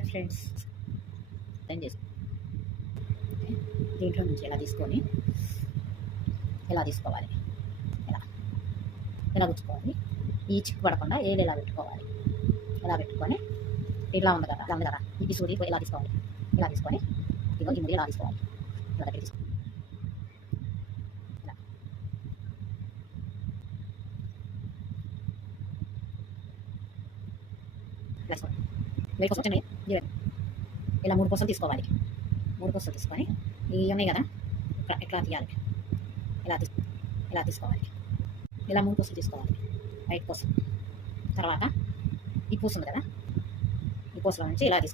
Hi friends ఏం చేసుకో దీంట్లో నుంచి ఎలా తీసుకొని ఎలా తీసుకోవాలి? ఎలా? ఎలా గుచ్చుకోవాలి? ఈ చిక్కు పడకుండా ఏది ఎలా పెట్టుకోవాలి? ఎలా పెట్టుకొని? ఇట్లా ఉంది కదా ఉంది కదా. ఈ సూది ఎలా తీసుకోవాలి? ఇలా తీసుకొని ఇదిగో ఈ ముడి ఎలా తీసుకోవాలి? ఇలా దగ్గర తీసుకో. తీసుకోవాలి veinticuatro no el amor por setenta y cinco varía el amor y cinco el a el a diez el amor por setenta y cinco varía veinticuatro y por eso no está no por eso la que